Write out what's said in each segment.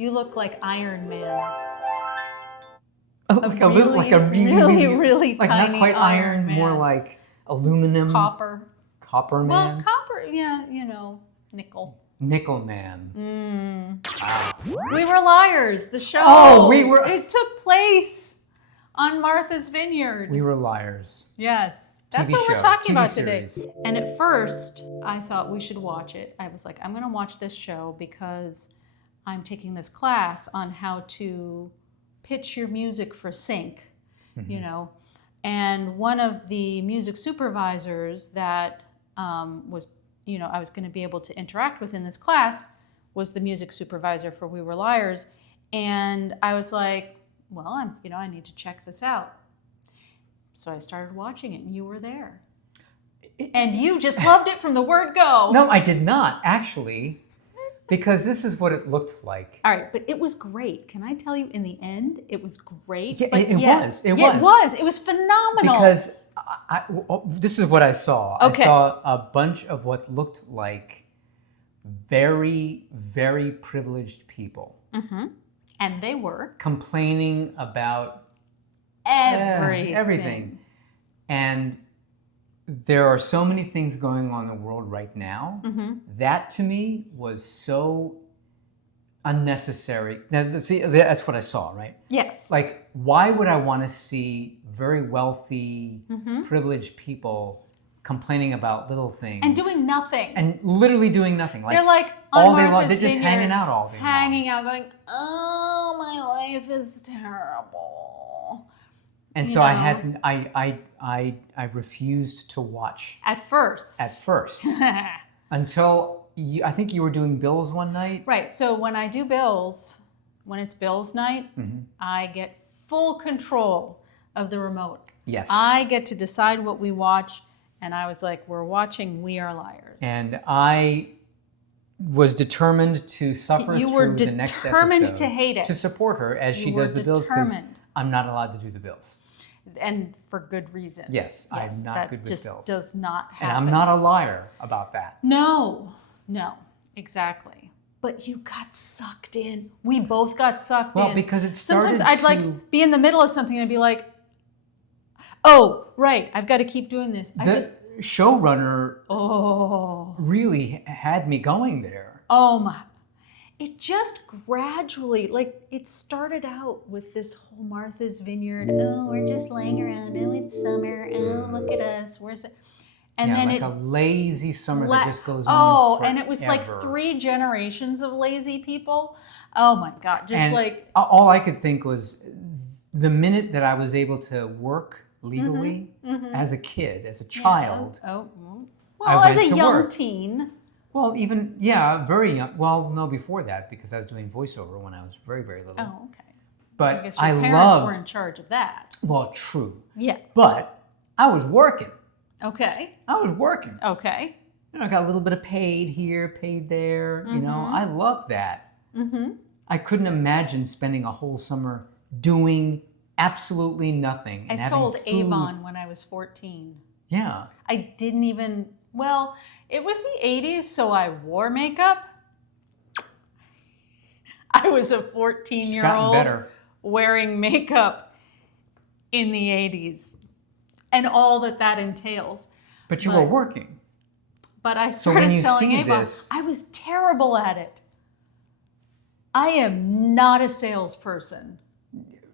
You look like Iron Man. Oh, like a little, like a really like tiny not quite iron, Man. more like aluminum. Copper. Copper Man. Well, copper, yeah, nickel. Nickel Man. Wow. We Were Liars, the show. Oh, we were. It took place on Martha's Vineyard. We Were Liars. Yes. That's TV what we're show, talking TV about series. today. And at first, I thought we should watch it. I was like, I'm going to watch this show because I'm taking this class on how to pitch your music for sync, And one of the music supervisors that was, I was going to be able to interact with in this class was the music supervisor for We Were Liars. And I was like, well, I need to check this out. So I started watching it, and you were there. And you just loved it from the word go. No, I did not, actually, because this is what it looked like. All right, but it was great. Can I tell you, in the end, it was great. Yeah, but it was. It yeah, was. It was phenomenal. Because this is what I saw. Okay. I saw a bunch of what looked like very, very privileged people. Mm-hmm. And they were. Complaining about everything. And there are so many things going on in the world right now. Mm-hmm. That to me was so unnecessary. Now, see, that's what I saw, right? Yes. Like, why would I want to see very wealthy, privileged people complaining about little things and doing nothing? And literally doing nothing. Like, they're like all on day long. Martha's They're just Vineyard, hanging out all day long. hanging out, going, "Oh, my life is terrible." And so I refused to watch At first. until I think you were doing bills one night. Right. So when I do bills, when it's bills night, I get full control of the remote. Yes. I get to decide what we watch, and I was like, we're watching We Are Liars. And I was determined to suffer through the next episode. You were determined to hate it. To support her as she does the bills, because I'm not allowed to do the bills. And for good reason. Yes, I'm not good with bills. That just does not happen. And I'm not a liar about that. No, exactly. But you got sucked in. We both got sucked in. Well, because it started Sometimes I'd be in the middle of something and I'd be like, oh, right, I've got to keep doing this. Showrunner really had me going there. Oh my. It just gradually, it started out with this whole Martha's Vineyard. Oh, we're just laying around. Oh, it's summer. Oh, look at us. And then like a lazy summer that just goes on. Oh, forever. and it was like 3 generations of lazy people. Oh my God. All I could think was the minute that I was able to work legally as a kid, as a child. Yeah. Well, as a young teen. Well, even, very young. Well, no, before that, because I was doing voiceover when I was very, very little. Oh, okay. But I guess your parents loved, were in charge of that. Well, true. Yeah. But I was working. Okay. I was working. Okay. I got a little bit of paid here, paid there. I love that. Mm-hmm. I couldn't imagine spending a whole summer doing absolutely nothing. I sold Avon when I was 14. Yeah. I didn't even, it was the 80s, so I wore makeup. I was a 14-year-old wearing makeup in the 80s and all that entails. But you were working. But I started selling Avon. I was terrible at it. I am not a salesperson.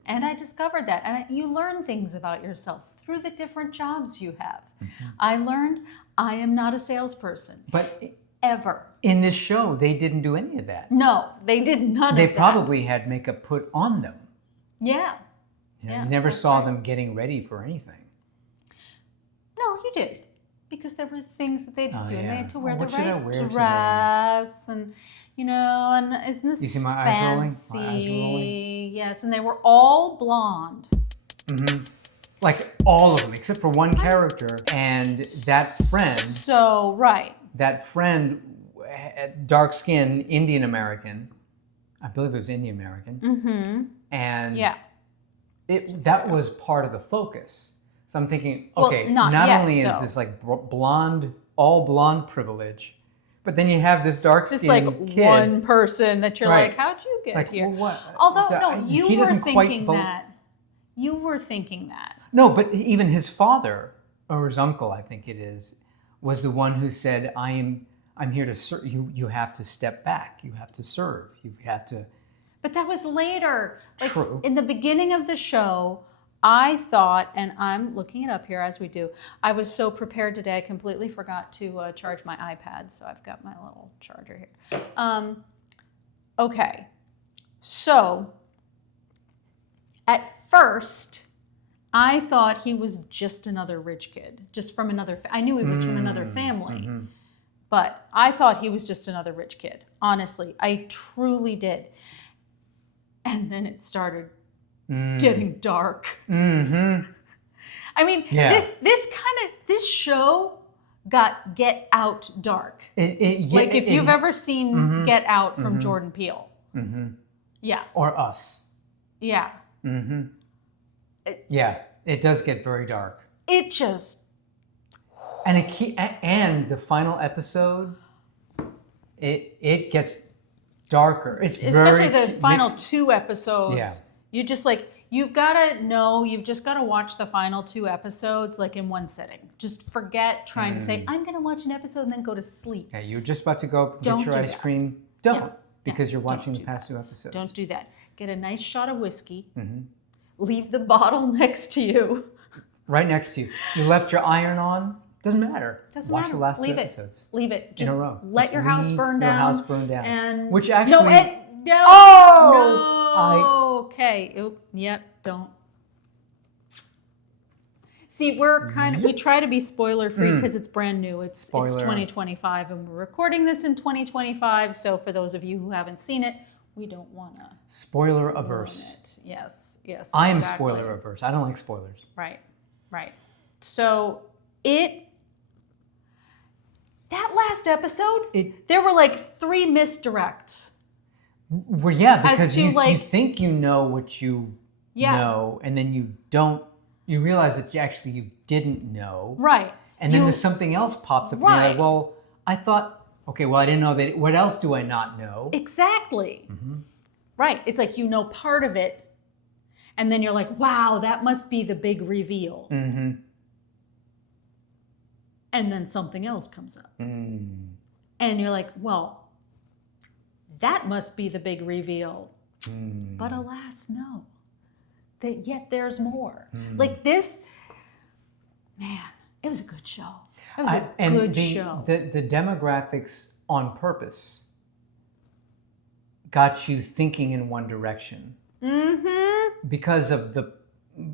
And I discovered that. And you learn things about yourself through the different jobs you have. Mm-hmm. I learned I am not a salesperson. But ever. In this show, they didn't do any of that. No, they did none of that. They probably had makeup put on them. Yeah. You never saw them getting ready for anything. No, you did. Because there were things that they had to do. And they had to wear the right dress. And, and isn't this you see my fancy? Eyes rolling? Yes, and they were all blonde. Mm-hmm. Like all of them, except for one character. And that friend. So, right. That friend, dark skin, Indian American. I believe it was Indian American. Mm-hmm. And that was part of the focus. So I'm thinking, okay, not only yet, is this like blonde, all blonde privilege, But then you have this dark-skinned This like kid. one person that you're Right. like, how'd you get Like, here? well, what? Although, So, no, you he were doesn't quite thinking that. You were thinking that. No, but even his father, or his uncle, I think it is, was the one who said, I'm here to serve. You have to step back. You have to serve. You have to... But that was later. Like, True. in the beginning of the show, I thought, and I'm looking it up here as we do, I was so prepared today, I completely forgot to charge my iPad, so I've got my little charger here. Okay, so at first, I thought he was just another rich kid, just from another, I knew he was from another family, but I thought he was just another rich kid. Honestly, I truly did. And then it started getting dark. Mm-hmm. I mean, this show got Get Out dark. Like if you've ever seen Get Out from Jordan Peele. Yeah. Or Us. Yeah. Yeah, it does get very dark. It just... And the final episode, it gets darker. It's especially the final 2 episodes. Yeah. You just like, you've got to know, you've just got to watch the final 2 episodes like in one sitting. Just forget trying to say, I'm going to watch an episode and then go to sleep. Yeah, you're just about to go Don't get your do ice that. cream. Don't, Yeah. because you're Don't watching do the past that. 2 episodes. Don't do that. Get a nice shot of whiskey. Leave the bottle next to you. Right next to you. You left your iron on. Doesn't matter. Doesn't Watch matter. the last 2 Leave episodes. Leave it. Just in a row. let Just your house leave burn your down. house burn down. And which actually... No. Oh! Okay. Oop, yep, don't. See, we try to be spoiler free because it's brand new. It's 2025 and we're recording this in 2025. So for those of you who haven't seen it, we don't want to Spoiler averse. ruin it. Yes. I am exactly. spoiler averse. I don't like spoilers. Right. So that last episode, there were like 3 misdirects. Well, yeah, because As to, you like- think you know what you know, and then you don't. You realize that you didn't know. Right. And then there's something else pops up. And you're like, well, I thought, okay, well, I didn't know that. What else do I not know? Exactly. Right. It's like you know part of it, and then you're like, wow, that must be the big reveal. And then something else comes up. And you're like, well, that must be the big reveal. But alas, no. Yet there's more. Like this, man, it was a good show. It was a good show. The demographics on purpose got you thinking in one direction. Because of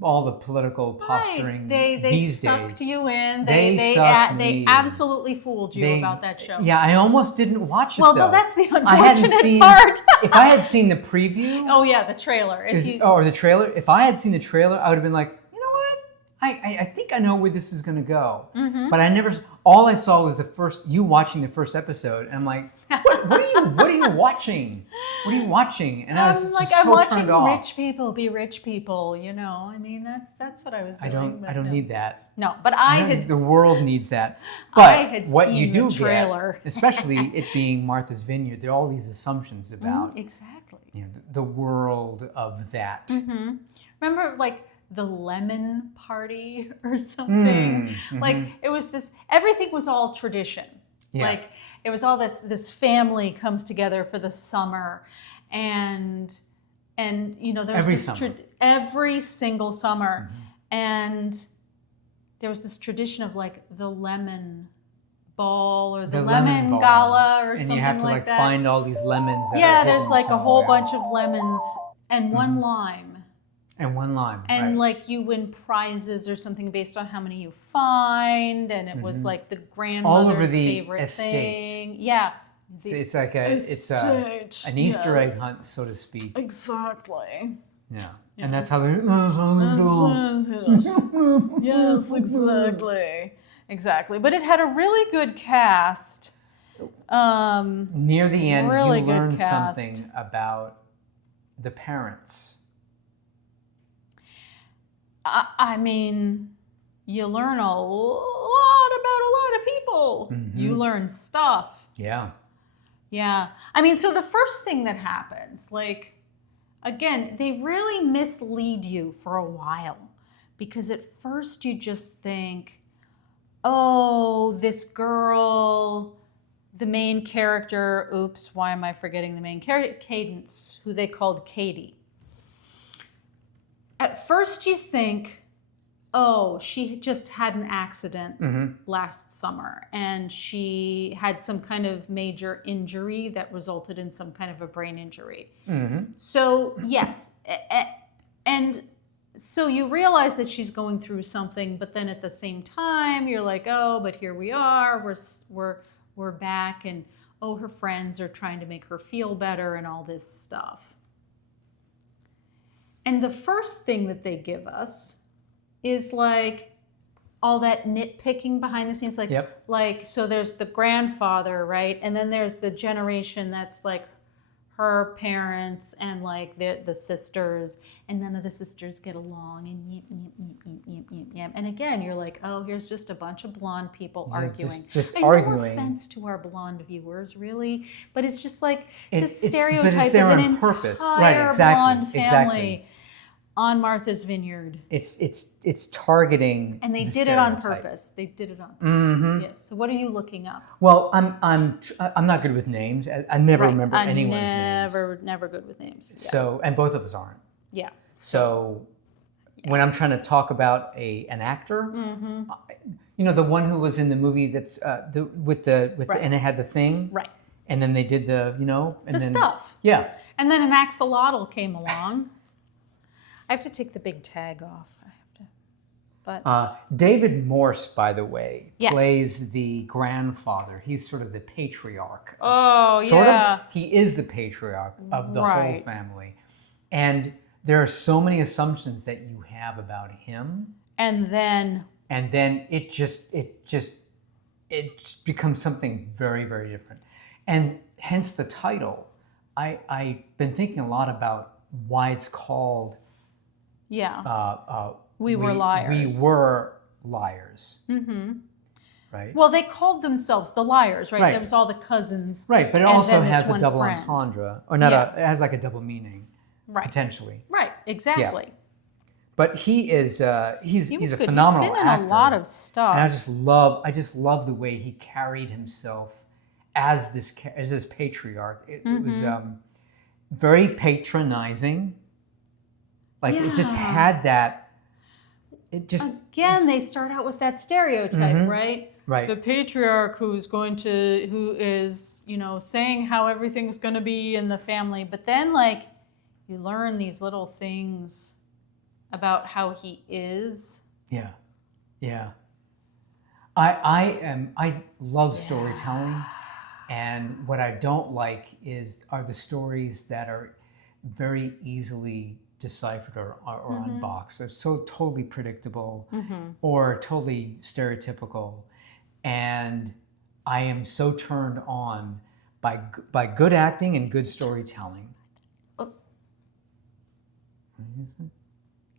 all the political posturing They these sucked days. you in. They They absolutely fooled you about that show. Yeah, I almost didn't watch it. Well, though. no, that's the I hadn't unfortunate seen, part. If I had seen the preview, Oh yeah, the trailer. or the trailer, if I had seen the trailer, I would have been like, you know what? I think I know where this is going to go. But I never. All I saw was you watching the first episode, and I'm like, what are you watching? What are you watching? And I was like, just I'm so watching turned off. rich people be rich people. You know, I mean, that's what I was doing. I don't need that. No, but I I don't had. think the world needs that. I But had what seen you do the trailer. get, especially it being Martha's Vineyard, there are all these assumptions about Exactly. the world of that. Remember, like the lemon party or something. Like it was this. Everything was all tradition. Yeah. Like it was all this family comes together for the summer, and there was Every this summer. every single summer, and there was this tradition of like the lemon ball or the lemon ball. gala or and something you have to like that. find all these lemons. That Yeah, are there's hidden like a whole somewhere. bunch of lemons and one lime. And one lime. And right. like you win prizes or something based on how many you find, and it was like the grandmother's the favorite estate. thing. Yeah. So it's like an Easter egg hunt, so to speak. Exactly. Yeah. And that's how they do. Yes, exactly. Exactly. But it had a really good cast. Near the end, Really you good learn cast. something about the parents. I mean, you learn a lot about a lot of people. You learn stuff. Yeah. Yeah. I mean, so the first thing that happens, like, again, they really mislead you for a while because at first you just think, oh, this girl, the main character, oops, why am I forgetting the main character? Cadence, who they called Katie. At first you think, oh, she just had an accident last summer and she had some kind of major injury that resulted in some kind of a brain injury. So, yes. And so you realize that she's going through something, but then at the same time, you're like, oh, but here we are. We're back. And, oh, her friends are trying to make her feel better and all this stuff. And the first thing that they give us is like all that nitpicking behind the scenes. Like, so there's the grandfather, right? And then there's the generation that's like her parents and like the sisters, and none of the sisters get along, and yip, yip, yip, yip, yip, yip, yip. And again, you're like, oh, here's just a bunch of blonde people arguing. Just No arguing. offense to our blonde viewers, really, but it's just like the But it's stereotype there of an on purpose. entire Right, exactly, blonde family exactly. on Martha's Vineyard. It's targeting. And they the did it on stereotype. purpose. They did it on purpose. Yes. So what are you looking up? Well, I'm not good with names. I never remember anyone's names. Never good with names. Yeah. So, and both of us aren't. Yeah. So when I'm trying to talk about an actor, you know, the one who was in the movie that's with the and it had the thing, Right. And then they did the and The then, stuff. Yeah. And then an axolotl came along. I have to take the big tag off. But David Morse, by the way, Yeah. plays the grandfather. He's sort of the patriarch. oh Sort yeah. of. He is the patriarch of the whole Right. family. And there are so many assumptions that you have about him. And then it just becomes something very, very different. And hence the title. I've been thinking a lot about why it's called We Were Liars. We Were Liars. Right? well, they called themselves the Liars, right? Right. There was all the cousins. Right, but it and also then this has a one double friend. entendre. Or not Yeah. it has like a double meaning. Right. Potentially. Right. Exactly. But he is he's He was a good. phenomenal He's been actor. in a lot of stuff. And I just love the way he carried himself as this patriarch. It was very patronizing. Like it just Yeah. had that. It just Again, they start out with that stereotype, right? Right. The patriarch who is, you know, saying how everything's going to be in the family, but then like you learn these little things about how he is. Yeah. I love storytelling, and what I don't like are the stories that are very easily deciphered or unboxed. They're so totally predictable or totally stereotypical, and I am so turned on by good acting and good storytelling. Oh.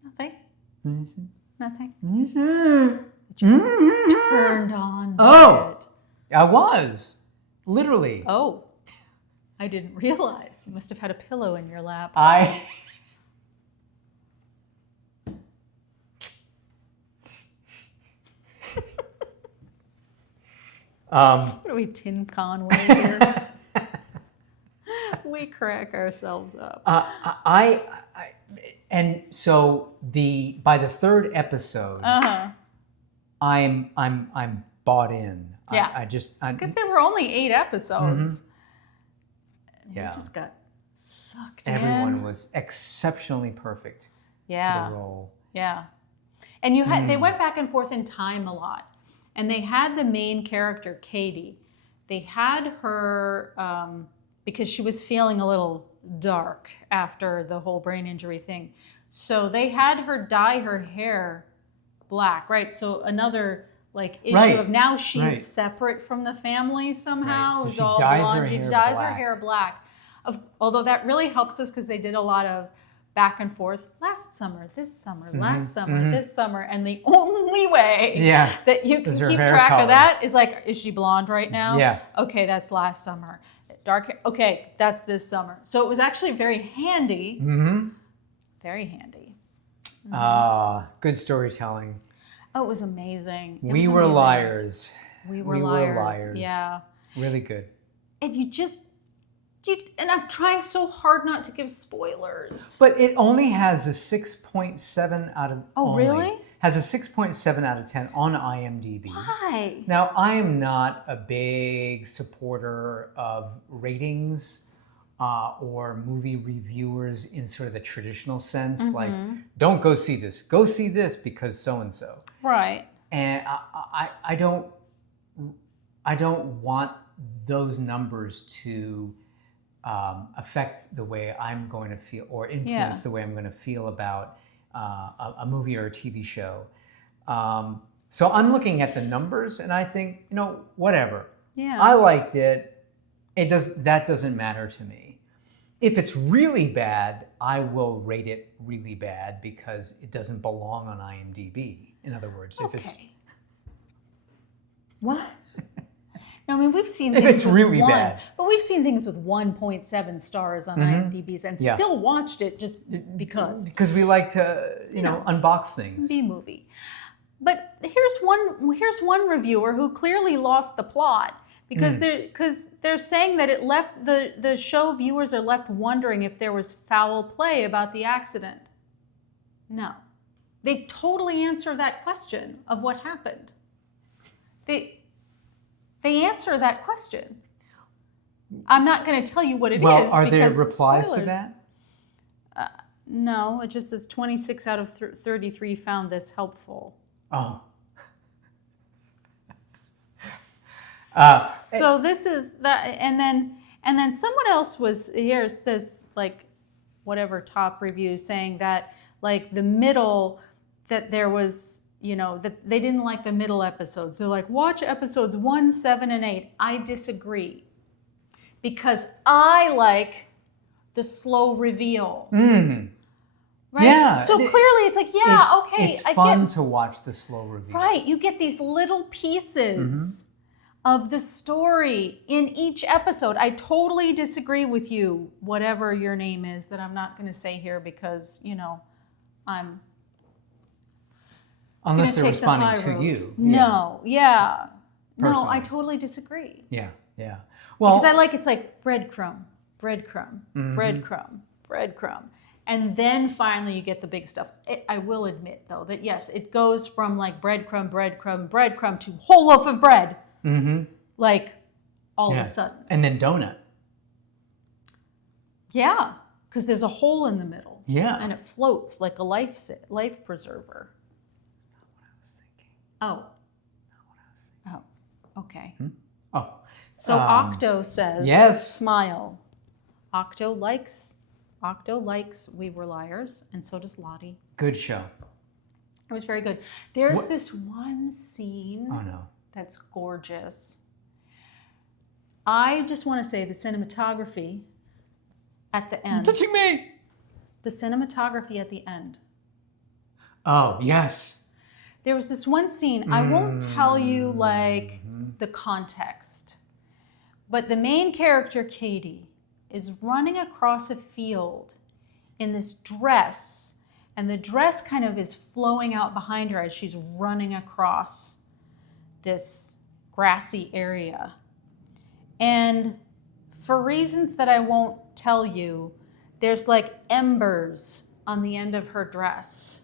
Nothing. Nothing. Turned on. by Oh. it. I was literally. Oh. I didn't realize. You must have had a pillow in your lap. What are we, Tin Conway here? We crack ourselves up. And so by the third episode, I'm bought in. Yeah. Because there were only 8 episodes. Yeah. We just got sucked in. Everyone was exceptionally perfect for the role. Yeah. And they went back and forth in time a lot. And they had the main character, Katie. They had her, because she was feeling a little dark after the whole brain injury thing. So they had her dye her hair black, right? So another like issue of now she's separate from the family somehow. Right. So Who's she all dyes blonde. her She hair dyes black. her hair black. Although that really helps us because they did a lot of back and forth, last summer, this summer, last summer, this summer. And the only way that you can keep track of that is like, is she blonde right now? Yeah. Okay, that's last summer. Dark hair, okay, that's this summer. So it was actually very handy. Very handy. Good storytelling. Oh, it was amazing. We were liars. We were liars. Yeah. Really good. And and I'm trying so hard not to give spoilers. But it only has a 6.7 out of. Oh, really? Has a 6.7 out of 10 on IMDb. Why? Now, I am not a big supporter of ratings or movie reviewers in sort of the traditional sense. Like, don't go see this. Go see this because so-and-so. Right. And I don't want those numbers to affect the way I'm going to feel or influence the way I'm going to feel about a movie or a TV show. So I'm looking at the numbers and I think, whatever. Yeah. I liked it. That doesn't matter to me. If it's really bad, I will rate it really bad because it doesn't belong on IMDb. In other words, if it's what? No, I mean we've seen if things it's with really bad, but we've seen things with 1.7 stars on IMDb's and still watched it just because we like to unbox things. B movie. But here's one reviewer who clearly lost the plot because they're saying that it left the show viewers are left wondering if there was foul play about the accident. No. They totally answer that question of what happened. They answer that question. I'm not going to tell you what it is. Well, are there because replies spoilers. to that? No, it just says 26 out of 33 found this helpful. Oh. So this is that, and then someone else was here's this like whatever top review saying that like the middle that there was that they didn't like the middle episodes. They're like watch episodes 1, 7, and 8. I disagree because I like the slow reveal. Right? Yeah. So clearly it's like okay. It's fun to watch the slow reveal. Right. You get these little pieces of the story in each episode. I totally disagree with you, whatever your name is, that I'm not going to say here because, I'm unless they're take the responding high to road. you. No, yeah. Personally. No, I totally disagree. Yeah. Well, Because it's like breadcrumb, breadcrumb, breadcrumb, breadcrumb. And then finally you get the big stuff. I will admit, though, that yes, it goes from like breadcrumb, breadcrumb, breadcrumb to whole loaf of bread. Like all of a sudden. And then donut. Yeah, because there's a hole in the middle. Yeah. And it floats like a life preserver. Not what I was thinking. Oh. Not what I was thinking. Oh, okay. Oh. So Octo says, yes. Smile. Octo likes We Were Liars, and so does Lottie. Good show. It was very good. There's this one scene that's gorgeous. I just want to say the cinematography at the end. Touching me! The cinematography at the end. Oh, yes. There was this one scene, I won't tell you like the context, but the main character, Katie, is running across a field in this dress, and the dress kind of is flowing out behind her as she's running across this grassy area. And for reasons that I won't tell you, there's like embers on the end of her dress.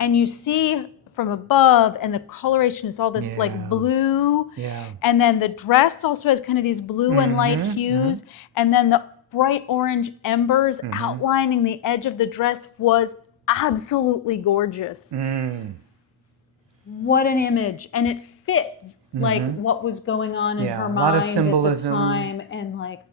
And you see from above, and the coloration is all this like blue. Yeah. And then the dress also has kind of these blue and light hues. And then the bright orange embers outlining the edge of the dress was absolutely gorgeous. What an image. And it fit like what was going on in her mind a lot of symbolism. at the time. And like,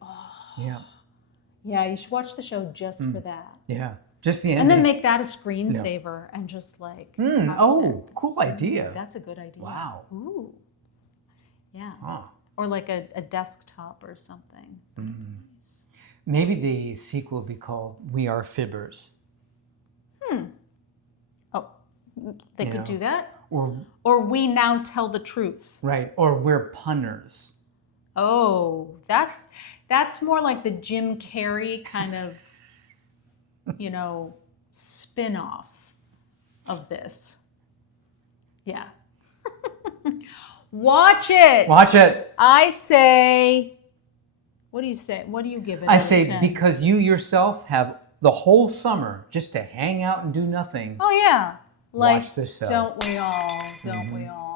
Yeah, you should watch the show just for that. Yeah, just the ending. And then make that a screensaver and just like. Cool idea. That's a good idea. Wow. Ooh. Yeah. Huh. Or like a desktop or something. Maybe the sequel will be called We Are Fibbers. Oh, they could do that. Or We Now Tell the Truth. right, or We're Punners. Oh, that's more like the Jim Carrey kind of, spin-off of this. Yeah. Watch it. Watch it. I say, what do you say? What do you give it? I out of say 10? because you yourself have the whole summer just to hang out and do nothing. Oh yeah. Like, Watch this show. don't we all? Don't we all?